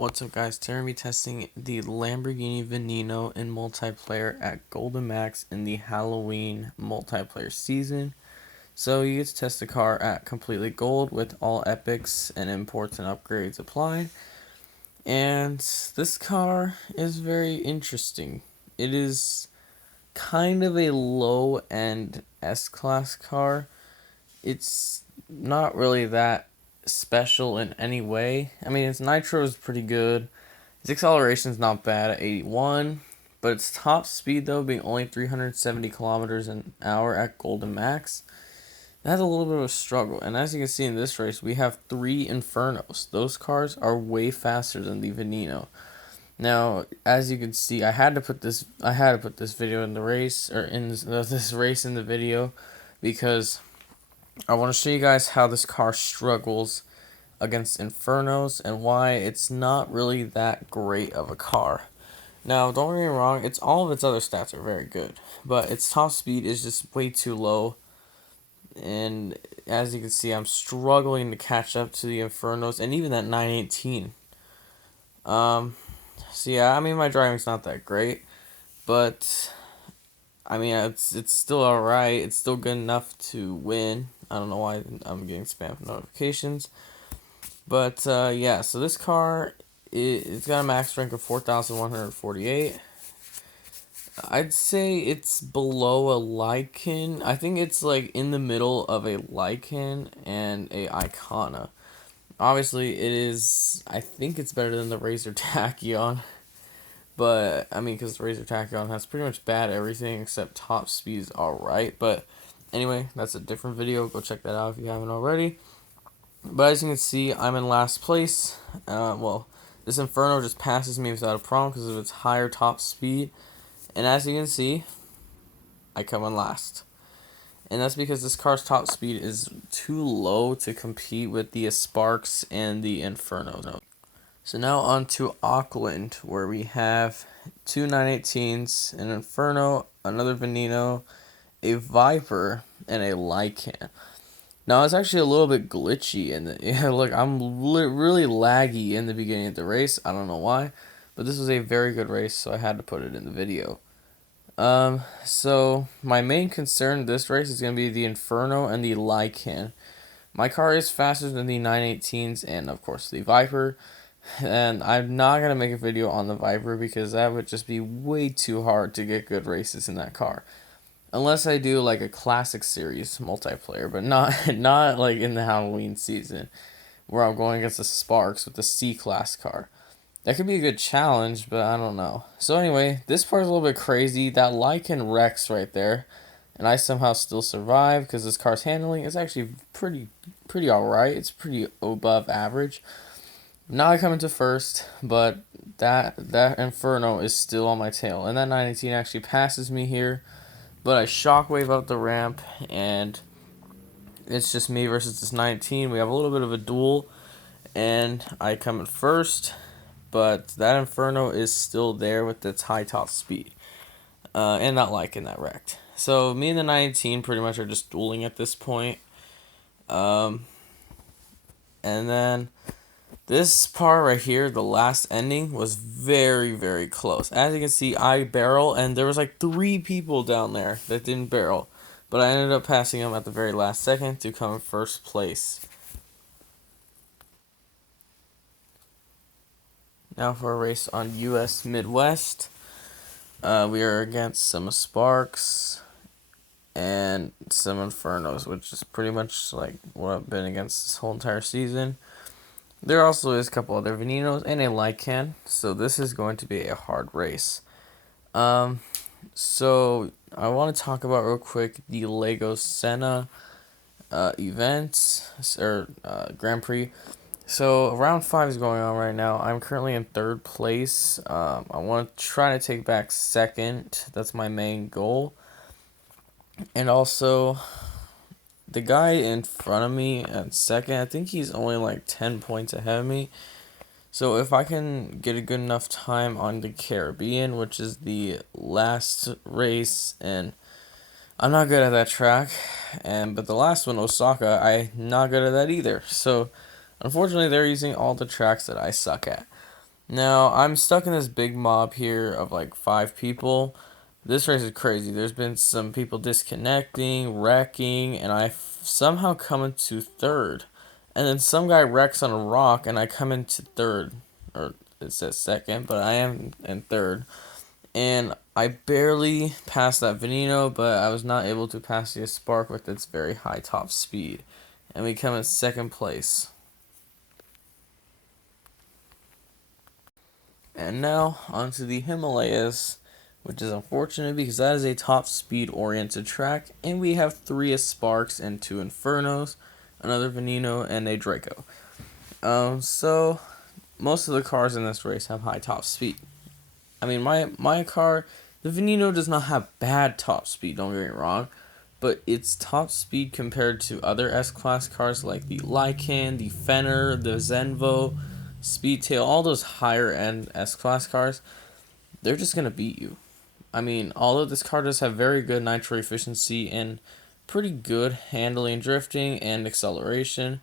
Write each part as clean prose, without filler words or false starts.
What's up, guys? Today we're going to be testing the Lamborghini Veneno in multiplayer at Golden Max in the Halloween multiplayer season. So you get to test the car at completely gold with all epics and imports and upgrades applied. And this car is very interesting. It is kind of a low-end S-Class car. It's not really that special in any way. I mean, its nitro is pretty good. Its acceleration is not bad at 81, but its top speed, though, being only 370 kilometers an hour at Golden Max, that's a little bit of a struggle. And as you can see in this race, we have 3 Infernos. Those cars are way faster than the Veneno. Now, as you can see, I had to put this video in the race, or in this race in the video, because I want to show you guys how this car struggles against Infernos and why it's not really that great of a car. Now, don't get me wrong, all of its other stats are very good, but its top speed is just way too low. And as you can see, I'm struggling to catch up to the Infernos and even that 918. So yeah, I mean, my driving's not that great, but I mean, it's still alright. It's still good enough to win. I don't know why I'm getting spam notifications. But yeah, so this car, it's got a max rank of 4,148. I'd say it's below a Lycan. I think it's like in the middle of a Lycan and a Icona. Obviously, it is. I think it's better than the Razor Tachyon. But I mean, because the Razor Tachyon has pretty much bad everything except top speed is alright. But anyway, that's a different video. Go check that out if you haven't already. But as you can see, I'm in last place. Well, this Inferno just passes me without a problem because of its higher top speed. And as you can see, I come in last. And that's because this car's top speed is too low to compete with the Sparks and the Inferno. So now on to Auckland, where we have 2 918s, an Inferno, another Veneno, a Viper, and a Lycan. Now, it's actually a little bit glitchy, and yeah, look, I'm really laggy in the beginning of the race. I don't know why, but this was a very good race, so I had to put it in the video. So my main concern this race is going to be the Inferno and the Lycan. My car is faster than the 918s and, of course, the Viper, and I'm not going to make a video on the Viper because that would just be way too hard to get good races in that car. Unless I do like a classic series multiplayer, but not like in the Halloween season, where I'm going against the Sparks with the C-Class car. That could be a good challenge, but I don't know. So anyway, this part's a little bit crazy. That Lycan wrecks right there, and I somehow still survive because this car's handling is actually pretty alright. It's pretty above average. Now I come into first, but that Inferno is still on my tail, and that 918 actually passes me here. But I shockwave up the ramp, and it's just me versus this 19. We have a little bit of a duel, and I come in first, but that Inferno is still there with its high top speed, and not liking that wrecked. So me and the 19 pretty much are just dueling at this point. And then this part right here, the last ending, was very close. As you can see, I barrel, and there was like 3 people down there that didn't barrel. But I ended up passing them at the very last second to come in first place. Now for a race on US Midwest. We are against some Sparks and some Infernos, which is pretty much like what I've been against this whole entire season. There also is a couple other Venenos and a Lycan, so this is going to be a hard race. So I want to talk about real quick the Lego Senna event or Grand Prix. So round 5 is going on right now. I'm currently in 3rd place. I want to try to take back 2nd. That's my main goal. And also, the guy in front of me at 2nd, I think he's only like 10 points ahead of me. So if I can get a good enough time on the Caribbean, which is the last race, and I'm not good at that track, but the last one, Osaka, I'm not good at that either. So unfortunately, they're using all the tracks that I suck at. Now, I'm stuck in this big mob here of like 5 people. This race is crazy. There's been some people disconnecting, wrecking, and I somehow come into third. And then some guy wrecks on a rock, and I come into third. Or it says second, but I am in third. And I barely passed that veneno, but I was not able to pass the spark with its very high top speed. And we come in second place. And now onto the Himalayas, which is unfortunate because that is a top speed oriented track, and we have 3 Sparks and 2 Infernos, another Veneno, and a Draco. So most of the cars in this race have high top speed. I mean, my car, the Veneno does not have bad top speed. Don't get me wrong, but its top speed compared to other S-Class cars like the Lycan, the Fenner, the Zenvo, Speedtail, all those higher end S-Class cars, they're just going to beat you. I mean, although this car does have very good nitro efficiency and pretty good handling, drifting, and acceleration,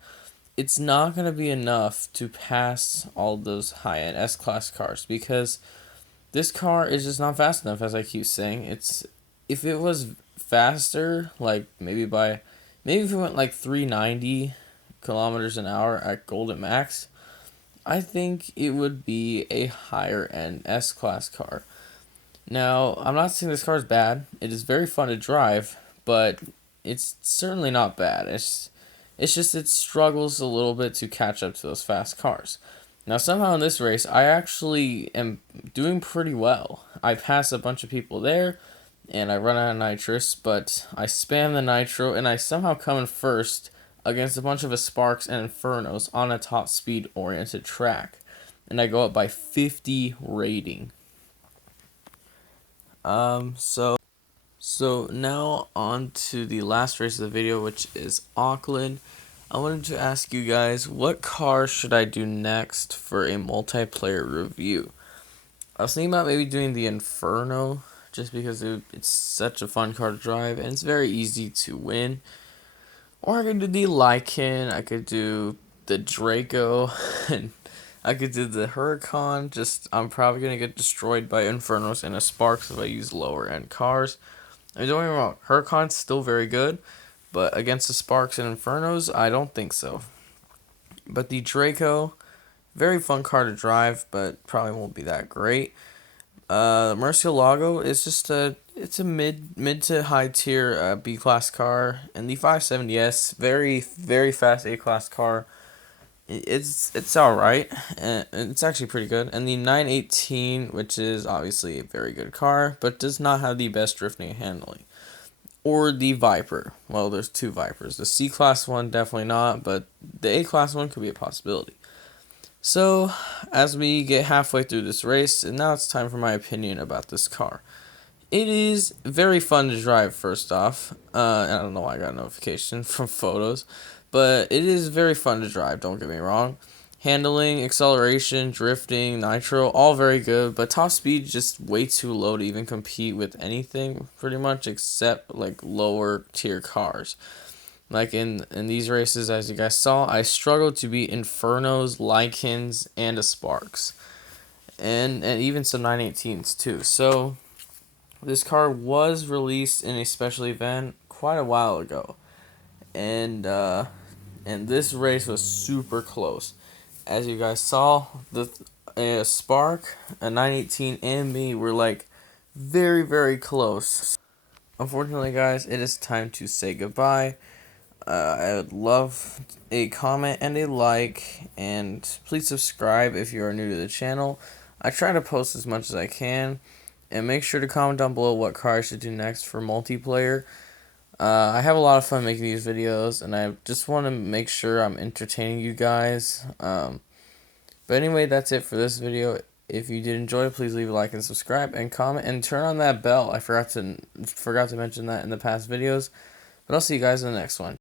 it's not going to be enough to pass all those high-end S-Class cars because this car is just not fast enough, as I keep saying. If it was faster, like maybe if it went like 390 kilometers an hour at Golden Max, I think it would be a higher end S-Class car. Now, I'm not saying this car is bad. It is very fun to drive, but it's certainly not bad. It's just it struggles a little bit to catch up to those fast cars. Now, somehow in this race, I actually am doing pretty well. I pass a bunch of people there, and I run out of nitrous, but I spam the nitro, and I somehow come in first against a bunch of Sparks and Infernos on a top speed oriented track. And I go up by 50 rating. So now on to the last race of the video, which is Auckland. I wanted to ask you guys, what car should I do next for a multiplayer review? I was thinking about maybe doing the Inferno, just because it's such a fun car to drive, and it's very easy to win. Or I could do the Lycan, I could do the Draco, and I could do the Huracan. Just, I'm probably going to get destroyed by Infernos and a Sparks if I use lower end cars. I mean, don't get me wrong, Huracan's still very good, but against the Sparks and Infernos, I don't think so. But the Draco, very fun car to drive, but probably won't be that great. Murcielago is just it's a mid to high tier B class car, and the 570S, very fast A class car. It's all right, and it's actually pretty good. And the 918, which is obviously a very good car, but does not have the best drifting and handling. Or the Viper. Well, there's 2 Vipers. The C class one definitely not, but the A class one could be a possibility. So, as we get halfway through this race, and now it's time for my opinion about this car. It is very fun to drive, first off. I don't know why I got a notification from photos, but it is very fun to drive, don't get me wrong. Handling, acceleration, drifting, nitro, all very good, but top speed just way too low to even compete with anything, pretty much, except like lower tier cars. Like in these races, as you guys saw, I struggled to beat Infernos, Lycans, and a Sparks. And even some 918s too. So this car was released in a special event quite a while ago. And this race was super close. As you guys saw, the Spark, a 918, and me were like very close. Unfortunately, guys, it is time to say goodbye. I would love a comment and a like, and please subscribe if you are new to the channel. I try to post as much as I can, and make sure to comment down below what car I should do next for multiplayer. I have a lot of fun making these videos, and I just want to make sure I'm entertaining you guys. But anyway, that's it for this video. If you did enjoy, please leave a like and subscribe, and comment, and turn on that bell. I forgot to mention that in the past videos. But I'll see you guys in the next one.